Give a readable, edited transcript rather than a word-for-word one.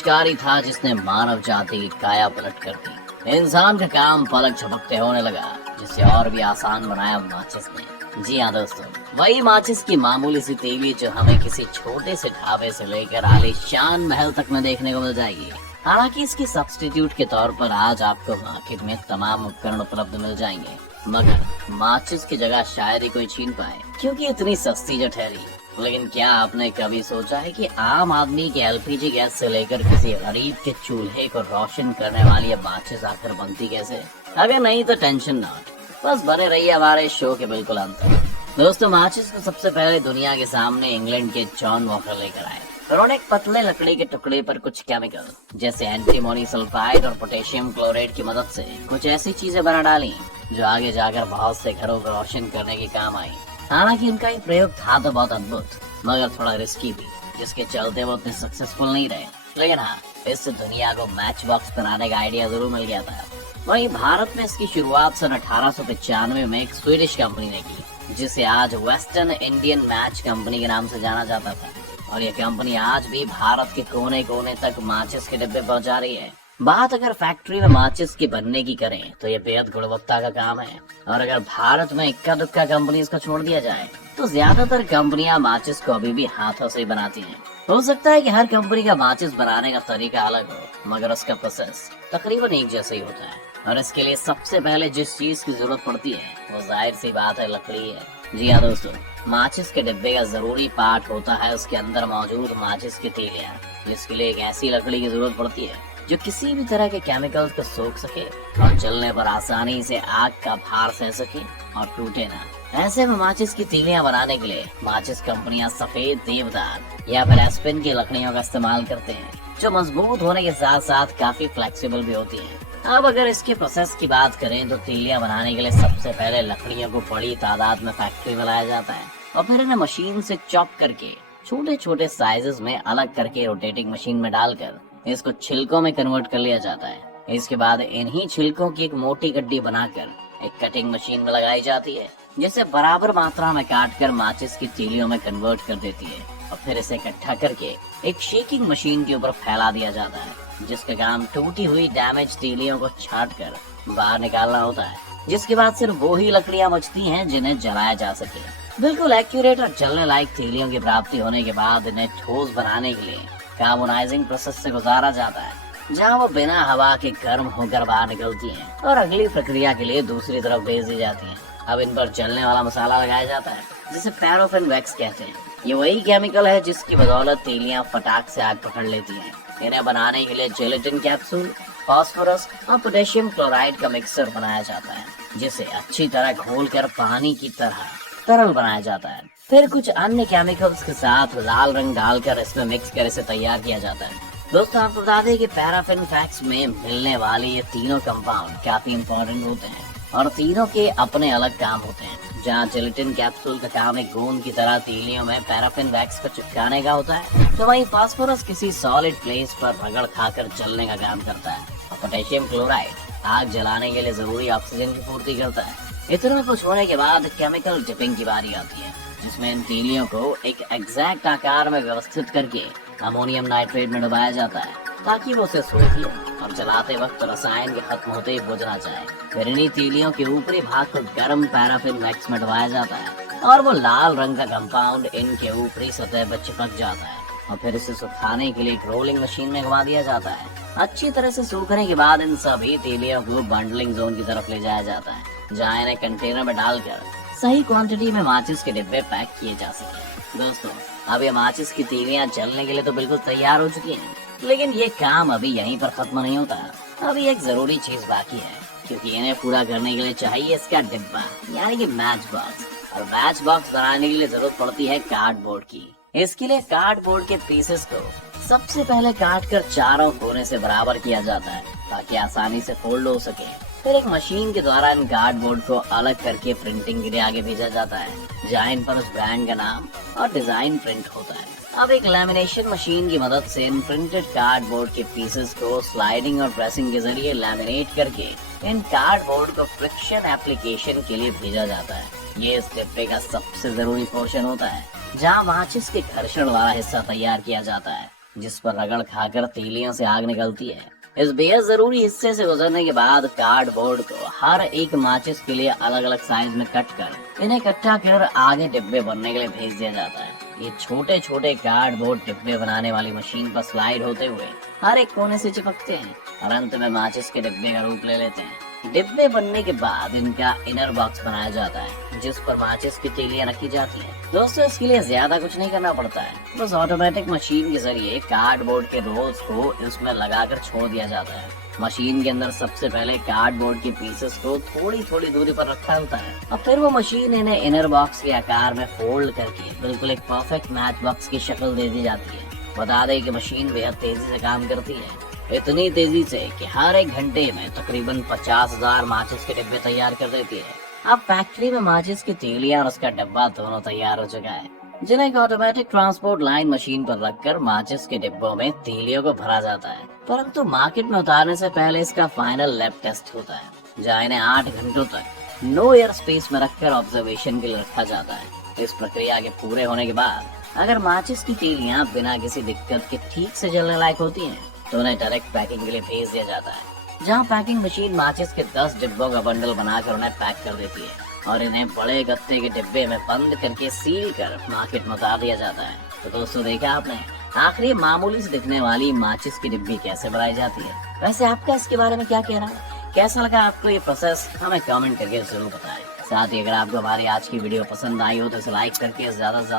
आविष्कार ही था जिसने मानव जाति की काया पलट कर दी। इंसान का काम पलक झपकते होने लगा, जिसे और भी आसान बनाया माचिस ने। जी हाँ दोस्तों, वही माचिस की मामूली सी तीली जो हमें किसी छोटे से ढाबे से लेकर आलीशान महल तक में देखने को मिल जाएगी। हालांकि इसके सब्स्टिट्यूट के तौर पर आज आपको मार्केट में तमाम उपकरण उपलब्ध मिल जाएंगे, मगर माचिस की जगह शायद ही कोई छीन पाए, क्योंकि इतनी सस्ती जो ठहरी। लेकिन क्या आपने कभी सोचा है कि आम आदमी के एलपीजी गैस से लेकर किसी गरीब के चूल्हे को रोशन करने वाली ये माचिस आखिर बनती कैसे? अगर नहीं तो टेंशन नॉट, बस बने रहिए हमारे शो के बिल्कुल अंत तक। दोस्तों, माचिस को सबसे पहले दुनिया के सामने इंग्लैंड के जॉन वॉकर लेकर आए। उन्होंने एक पतले लकड़ी के टुकड़े पर कुछ केमिकल जैसे एंटीमोनी सल्फाइड और पोटेशियम क्लोराइड की मदद से कुछ ऐसी चीजें बना डाली जो आगे जाकर बहुत से घरों को रोशन करने के काम आई। हालांकि उनका ये प्रयोग था तो बहुत अद्भुत, मगर थोड़ा रिस्की भी, जिसके चलते वो उतने सक्सेसफुल नहीं रहे। लेकिन हाँ, इससे दुनिया को मैच बॉक्स बनाने का आइडिया जरूर मिल गया था। वहीं भारत में इसकी शुरुआत सन 1895 में एक स्वीडिश कंपनी ने की, जिसे आज वेस्टर्न इंडियन मैच कंपनी के नाम से जाना जाता था। और ये कंपनी आज भी भारत के कोने कोने तक माचिस के डिब्बे पहुंचा रही है। बात अगर फैक्ट्री में माचिस के बनने की करें तो ये बेहद गुणवत्ता का काम है, और अगर भारत में इक्का दुक्का कंपनी इसको छोड़ दिया जाए तो ज्यादातर कंपनियां माचिस को अभी भी हाथों से ही बनाती हैं। हो सकता है कि हर कंपनी का माचिस बनाने का तरीका अलग हो, मगर उसका प्रोसेस तकरीबन एक जैसा ही होता है। और इसके लिए सबसे पहले जिस चीज की जरूरत पड़ती है वो जाहिर सी बात है, लकड़ी है। जी हाँ दोस्तों, माचिस के डिब्बे का जरूरी पार्ट होता है उसके अंदर मौजूद माचिस की तीलियां, जिसके लिए एक ऐसी लकड़ी की जरूरत पड़ती है जो किसी भी तरह के केमिकल्स को सोख सके और जलने पर आसानी से आग का भार सह सके और टूटे ना। ऐसे में माचिस की तीलियां बनाने के लिए माचिस कंपनियां सफेद देवदार या फिर एस्पेन की लकड़ियों का इस्तेमाल करते हैं, जो मजबूत होने के साथ साथ काफी फ्लेक्सिबल भी होती हैं। अब अगर इसके प्रोसेस की बात करें तो तीलियां बनाने के लिए सबसे पहले लकड़ियों को बड़ी तादाद में फैक्ट्री में लाया जाता है और फिर इन्हें मशीन से चॉप करके छोटे छोटे साइजेस में अलग करके रोटेटिंग मशीन में डालकर इसको छिलकों में कन्वर्ट कर लिया जाता है। इसके बाद इन्हीं छिलकों की एक मोटी गड्डी बनाकर एक कटिंग मशीन में लगाई जाती है, जिसे बराबर मात्रा में काट कर माचिस की तीलियों में कन्वर्ट कर देती है और फिर इसे इकट्ठा करके एक शेकिंग मशीन के ऊपर फैला दिया जाता है, जिसका काम टूटी हुई डैमेज तीलियों को छाट कर बाहर निकालना होता है। जिसके बाद सिर्फ वो ही लकड़ियां बचती हैं जिन्हें जलाया जा सके। बिल्कुल एक्यूरेट और जलने लायक तीलियों की प्राप्ति होने के बाद इन्हें ठोस बनाने के लिए कार्बोनाइजिंग प्रोसेस से गुजारा जाता है, जहां वो बिना हवा के गर्म होकर बाहर निकलती हैं और अगली प्रक्रिया के लिए दूसरी तरफ भेज दी जाती हैं। अब इन पर जलने वाला मसाला लगाया जाता है, जिसे पैराफिन वैक्स कहते हैं। ये वही केमिकल है जिसकी बदौलत तीलियां फटाक से आग पकड़ लेती हैं। इन्हें बनाने के लिए जेलेटिन कैप्सूल, फास्फोरस और पोटेशियम क्लोराइड का मिक्सर बनाया जाता है, जिसे अच्छी तरह घोलकर पानी की तरह तरल बनाया जाता है। फिर कुछ अन्य केमिकल्स के साथ लाल रंग डालकर इसमें मिक्स कर इसे तैयार किया जाता है। दोस्तों, आपको बता दें कि पैराफिन वैक्स में मिलने वाले ये तीनों कंपाउंड काफी इम्पोर्टेंट होते हैं और तीनों के अपने अलग काम होते हैं। जहाँ जेलेटिन कैप्सूल का काम एक गोंद की तरह तीलियों में पैराफिन वैक्स को चिपकाने का होता है, तो वहीं फास्फोरस किसी सॉलिड प्लेस पर रगड़ खाकर जलने का काम करता है और पोटेशियम क्लोराइड आग जलाने के लिए जरूरी ऑक्सीजन की पूर्ति करता है। इतना कुछ होने के बाद केमिकल डिपिंग की बारी आती है, जिसमें इन तीलियों को एक एग्जैक्ट आकार में व्यवस्थित करके अमोनियम नाइट्रेट में डुबाया जाता है, ताकि वो उसे सूख ले और जलाते वक्त रसायन के खत्म होते ही बुझ ना जाए। फिर इन्हीं तीलियों के ऊपरी भाग को गर्म पैराफिन वैक्स में डुबाया जाता है और वो लाल रंग का कंपाउंड इनके ऊपरी सतह पर चिपक जाता है और फिर इसे सुखाने के लिए रोलिंग मशीन में घुमा दिया जाता है। अच्छी तरह से सूखने के बाद इन सभी तीलियों को बंडलिंग जोन की तरफ ले जाया जाता है, जहाँ इन्हें कंटेनर में डालकर सही क्वांटिटी में माचिस के डिब्बे पैक किए जा सके। दोस्तों, अब ये माचिस की तीलियां जलने के लिए तो बिल्कुल तैयार हो चुकी हैं, लेकिन ये काम अभी यहीं पर खत्म नहीं होता। अभी एक जरूरी चीज बाकी है, क्योंकि इन्हें पूरा करने के लिए चाहिए इसका डिब्बा, यानी कि मैच बॉक्स। और मैच बॉक्स बनाने के लिए जरूरत पड़ती है कार्डबोर्ड की। इसके लिए कार्डबोर्ड के पीसेस को सबसे पहले काट कर चारों कोने से बराबर किया जाता है, ताकि आसानी से फोल्ड हो सके। फिर एक मशीन के द्वारा इन कार्डबोर्ड को अलग करके प्रिंटिंग के लिए आगे भेजा जाता है, जहाँ इन पर उस ब्रांड का नाम और डिजाइन प्रिंट होता है। अब एक लैमिनेशन मशीन की मदद से इन प्रिंटेड कार्डबोर्ड के पीसेस को स्लाइडिंग और प्रेसिंग के जरिए लैमिनेट करके इन कार्डबोर्ड को फ्रिक्शन एप्लीकेशन के लिए भेजा जाता है। ये इस डिब्बे का सबसे जरूरी पोर्शन होता है, जहाँ माचिस के घर्षण वाला हिस्सा तैयार किया जाता है। जिस पर रगड़ खाकर तीलियों से आग निकलती है। इस बेहद जरूरी हिस्से से गुजरने के बाद कार्डबोर्ड को हर एक माचिस के लिए अलग अलग साइज में कट कर इन्हें इकट्ठा कर आगे डिब्बे बनने के लिए भेज दिया जाता है। ये छोटे छोटे कार्डबोर्ड डिब्बे बनाने वाली मशीन पर स्लाइड होते हुए हर एक कोने से चिपकते हैं और अंत में माचिस के डिब्बे का रूप ले लेते हैं। डिब्बे बनने के बाद इनका इनर बॉक्स बनाया जाता है जिस पर माचिस की तीलियां रखी जाती हैं। दोस्तों, इसके लिए ज्यादा कुछ नहीं करना पड़ता है, बस ऑटोमेटिक मशीन के जरिए कार्डबोर्ड के रोल्स को इसमें लगाकर छोड़ दिया जाता है। मशीन के अंदर सबसे पहले कार्डबोर्ड के पीसेस को थोड़ी थोड़ी दूरी पर रखा होता है और फिर वो मशीन इन्हें इनर बॉक्स के आकार में फोल्ड करके बिल्कुल एक परफेक्ट मैच बॉक्स की शक्ल दे दी जाती है। बता दें कि मशीन बेहद तेजी से काम करती है, इतनी तेजी से कि हर एक घंटे में तकरीबन 50,000 माचिस के डिब्बे तैयार कर देती है। अब फैक्ट्री में माचिस की तीलियां और उसका डब्बा दोनों तैयार हो चुका है, जिन्हें एक ऑटोमेटिक ट्रांसपोर्ट लाइन मशीन पर रखकर माचिस के डिब्बों में तीलियों को भरा जाता है। परंतु मार्केट में उतारने से पहले इसका फाइनल लैब टेस्ट होता है, जहाँ इन्हें 8 घंटों तक नो एयर स्पेस में रखकर ऑब्जर्वेशन के लिए रखा जाता है। इस प्रक्रिया के पूरे होने के बाद अगर माचिस की तीलियां बिना किसी दिक्कत के ठीक से जलने लायक होती हैं, तो उन्हें डायरेक्ट पैकिंग के लिए भेज दिया जाता है, जहां पैकिंग मशीन माचिस के 10 डिब्बों का बंडल बनाकर उन्हें पैक कर देती है और इन्हें बड़े गत्ते के डिब्बे में बंद करके सील कर मार्केट में उतार दिया जाता है। तो दोस्तों, देखा आपने आखिर मामूली से दिखने वाली माचिस की डिब्बी कैसे बनाई जाती है। वैसे आपका इसके बारे में क्या कहना है? कैसा लगा आपको ये प्रोसेस? हमें कमेंट करके जरूर बताएं। साथ ही अगर आपको हमारी आज की वीडियो पसंद आई हो तो इसे लाइक करके ज्यादा से ज्यादा